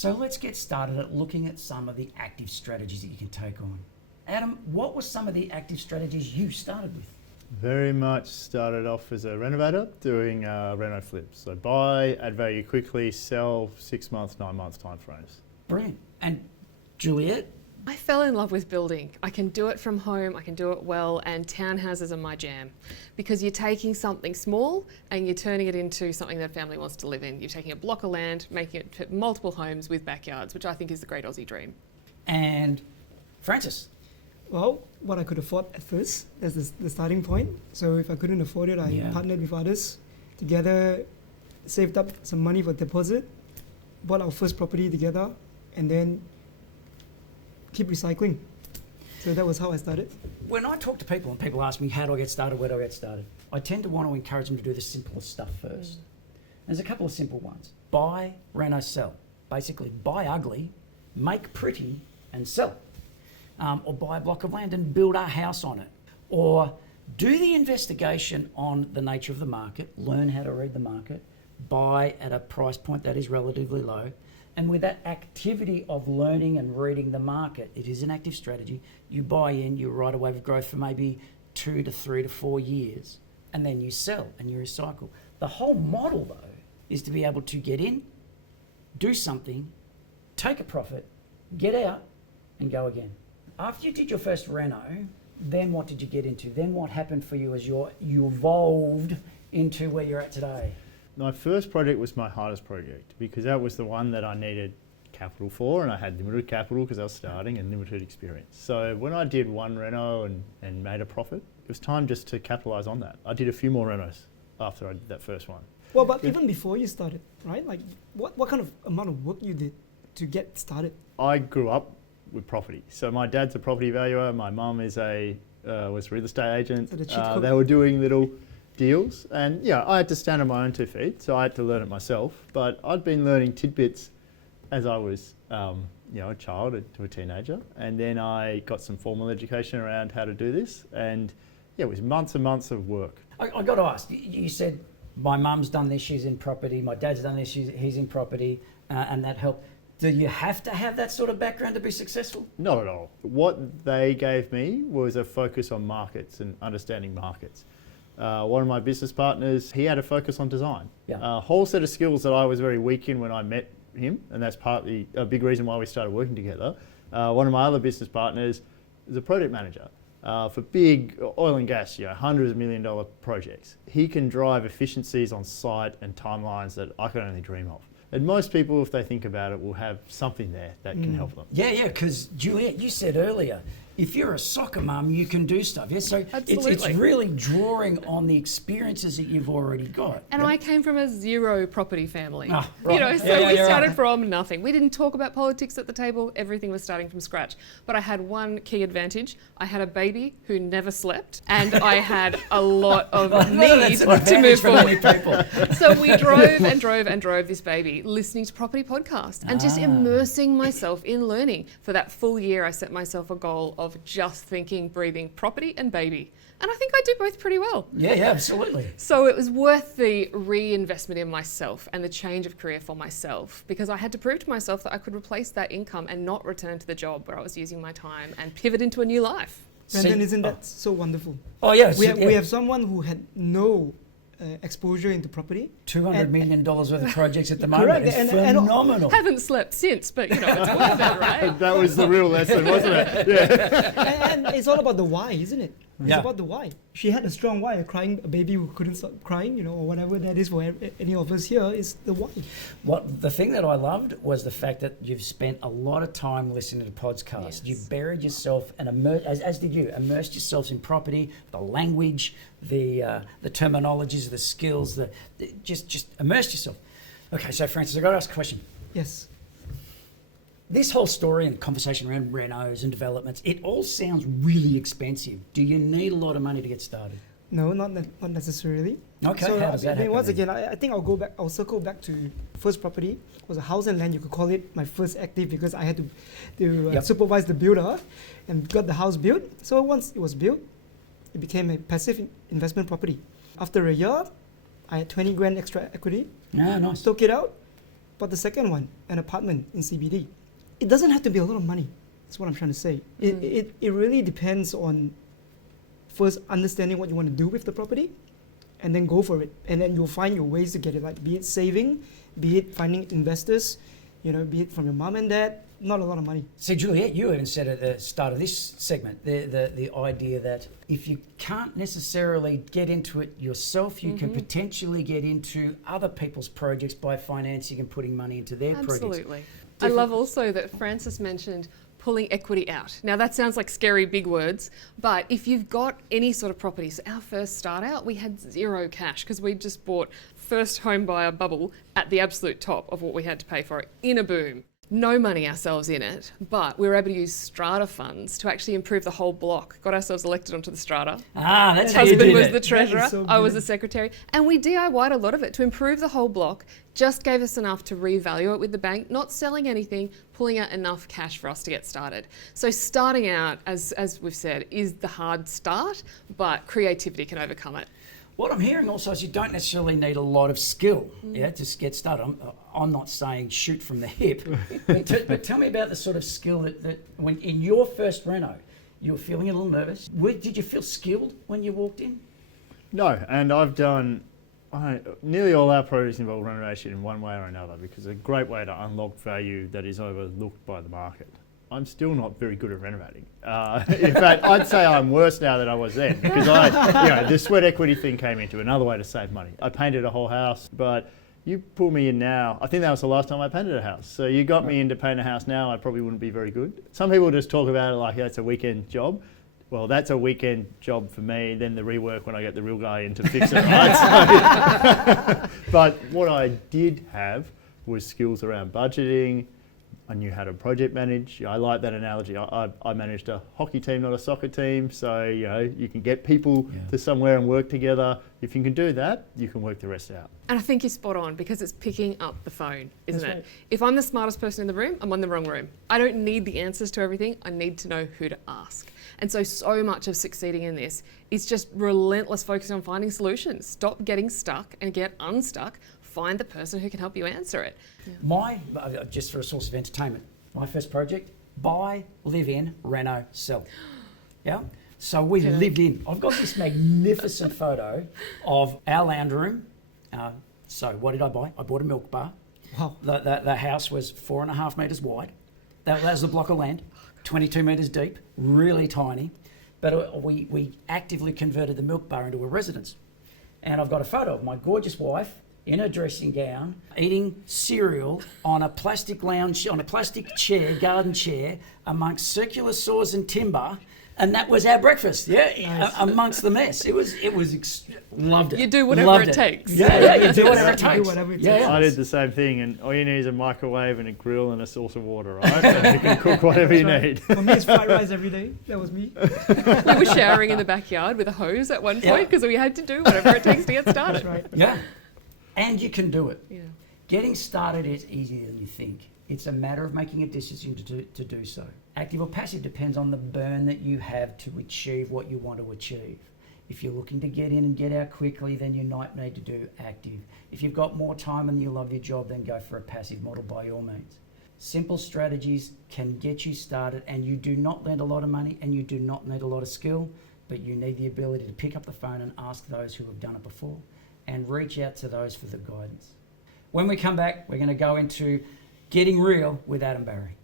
So let's get started at looking at some of the active strategies that you can take on. Adam, what were some of the active strategies you started with? Very much started off as a renovator doing reno flips. So buy, add value quickly, sell 6 months, 9 months time frames. Brilliant. And Juliet? I fell in love with building. I can do it from home, I can do it well, and townhouses are my jam. Because you're taking something small and you're turning it into something that a family wants to live in. You're taking a block of land, making it fit multiple homes with backyards, which I think is the great Aussie dream. And Francis? Well, what I could afford at first, that's the starting point. So if I couldn't afford it, I partnered with others. Together, saved up some money for deposit, bought our first property together, and then keep recycling. So that was how I started. When I talk to people and people ask me, how do I get started, where do I get started? I tend to want to encourage them to do the simplest stuff first. There's a couple of simple ones. Buy, reno, sell. Basically, buy ugly, make pretty, and sell. Or buy a block of land and build a house on it. Or do the investigation on the nature of the market, learn how to read the market, buy at a price point that is relatively low. And with that activity of learning and reading the market, it is an active strategy. You buy in, you ride a wave of growth for maybe 2 to 3 to 4 years, and then you sell and you recycle. The whole model, though, is to be able to get in, do something, take a profit, get out, and go again. After you did your first reno, then what did you get into? Then what happened for you as you evolved into where you're at today? My first project was my hardest project because that was the one that I needed capital for, and I had limited capital because I was starting and limited experience. So when I did one reno and made a profit, it was time just to capitalise on that. I did a few more renos after I did that first one. Well, but even before you started, right? Like, what kind of amount of work you did to get started? I grew up with property. So my dad's a property valuer, my mum is was a real estate agent. So they were doing little deals, and yeah, I had to stand on my own 2 feet, so I had to learn it myself. But I'd been learning tidbits as I was, a child to a teenager, and then I got some formal education around how to do this, and yeah, it was months and months of work. I got to ask, you said my mum's done this, she's in property, my dad's done this, he's in property, and that helped. Do you have to have that sort of background to be successful? Not at all. What they gave me was a focus on markets and understanding markets. One of my business partners, he had a focus on design. Yeah. A whole set of skills that I was very weak in when I met him, and that's partly a big reason why we started working together. One of my other business partners is a project manager for big oil and gas, hundreds of $1 million projects. He can drive efficiencies on site and timelines that I could only dream of. And most people, if they think about it, will have something there that can help them. Yeah, because Juliet, you said earlier, if you're a soccer mum, you can do stuff. Yeah, so it's really drawing on the experiences that you've already got. And I came from a zero property family. Right. We started from nothing. We didn't talk about politics at the table. Everything was starting from scratch. But I had one key advantage. I had a baby who never slept, and I had a lot of need to move forward. So we drove and drove and drove this baby, listening to property podcasts and just immersing myself in learning. For that full year, I set myself a goal of just thinking, breathing property and baby. And I think I did both pretty well. Yeah, absolutely. So it was worth the reinvestment in myself and the change of career for myself, because I had to prove to myself that I could replace that income and not return to the job where I was using my time and pivot into a new life. Brandon, isn't that so wonderful? Oh, yes. We have someone who had no exposure into property. $200 million worth of projects at the moment. Correct. It's phenomenal. Haven't slept since, but it's worth it, right? That was the real lesson, wasn't it? Yeah. And it's all about the why, isn't it? It's Yeah. about the why. She had a strong why. A baby who couldn't stop crying, or whatever that is for any of us here, is the why. The thing that I loved was the fact that you've spent a lot of time listening to podcasts. Yes. You've buried yourself and as did you, immersed yourselves in property, the language, the terminologies, the skills, just immersed yourself. Okay, so Francis, I've got to ask a question. Yes. This whole story and conversation around renos and developments, it all sounds really expensive. Do you need a lot of money to get started? No, not necessarily. Okay, So how does that happen once then? again, I think I'll circle back to first property. It was a house and land, you could call it my first active, because I had to supervise the builder and got the house built. So once it was built, it became a passive investment property. After a year, I had 20 grand extra equity. Ah, nice. Took it out, But the second one, an apartment in CBD, it doesn't have to be a lot of money. That's what I'm trying to say. It really depends on first understanding what you want to do with the property, and then go for it. And then you'll find your ways to get it, like be it saving, be it finding investors, be it from your mom and dad. Not a lot of money. So Juliet, you even said at the start of this segment the idea that if you can't necessarily get into it yourself, you can potentially get into other people's projects by financing and putting money into their projects. Absolutely. I love also that Francis mentioned pulling equity out. Now that sounds like scary big words, but if you've got any sort of property, so our first start out, we had zero cash because we just bought first home buyer bubble at the absolute top of what we had to pay for it in a boom. No money ourselves in it, but we were able to use strata funds to actually improve the whole block. Got ourselves elected onto the strata. Ah, that's how you Husband did was it. the treasurer, so I was good. the secretary. And we DIY'd a lot of it to improve the whole block, just gave us enough to revalue it with the bank, not selling anything, pulling out enough cash for us to get started. So starting out, as we've said, is the hard start, but creativity can overcome it. What I'm hearing also is you don't necessarily need a lot of skill, to get started. I'm not saying shoot from the hip, but tell me about the sort of skill that when in your first reno, you were feeling a little nervous. Did you feel skilled when you walked in? No, and I've done nearly all our projects involve renovation in one way or another because it's a great way to unlock value that is overlooked by the market. I'm still not very good at renovating. In fact, I'd say I'm worse now than I was then because the sweat equity thing came into another way to save money. I painted a whole house, but you pull me in now. I think that was the last time I painted a house. So you got me in to paint a house now, I probably wouldn't be very good. Some people just talk about it like it's a weekend job. Well, that's a weekend job for me. Then the rework when I get the real guy in to fix it, right? But what I did have was skills around budgeting. I knew how to project manage. I like that analogy. I managed a hockey team, not a soccer team. So, you can get people to somewhere and work together. If you can do that, you can work the rest out. And I think you're spot on because it's picking up the phone, isn't That's it? right. If I'm the smartest person in the room, I'm on the wrong room. I don't need the answers to everything. I need to know who to ask. And so much of succeeding in this is just relentless focus on finding solutions. Stop getting stuck and get unstuck. Find the person who can help you answer it. Just for a source of entertainment, my first project, buy, live in, reno, sell. Yeah? So we lived in. I've got this magnificent photo of our lounge room. So what did I buy? I bought a milk bar. Wow. The house was 4.5 metres wide. That was the block of land, 22 metres deep, really tiny. But we actively converted the milk bar into a residence. And I've got a photo of my gorgeous wife in a dressing gown, eating cereal on a plastic lounge, on a plastic chair, garden chair, amongst circular saws and timber, and that was our breakfast. Yeah, amongst the mess. It was loved it. You do whatever Loved it takes. Yeah, you do whatever it You do takes. whatever it Yeah, takes. yeah. I did the same thing, and all you need is a microwave and a grill and a source of water, right? And you can cook whatever you That's right. need. For me, it's fried rice every day. That was me. We were showering in the backyard with a hose at one Yeah. point because we had to do whatever it takes to get started. That's right. Yeah, and you can do it. Yeah. Getting started is easier than you think. It's a matter of making a decision to do so. Active or passive depends on the burn that you have to achieve what you want to achieve. If you're looking to get in and get out quickly, then you might need to do active. If you've got more time and you love your job, then go for a passive model by all means. Simple strategies can get you started, and you do not need a lot of money and you do not need a lot of skill, but you need the ability to pick up the phone and ask those who have done it before and reach out to those for the guidance. When we come back, we're going to go into getting real with Adam Barry.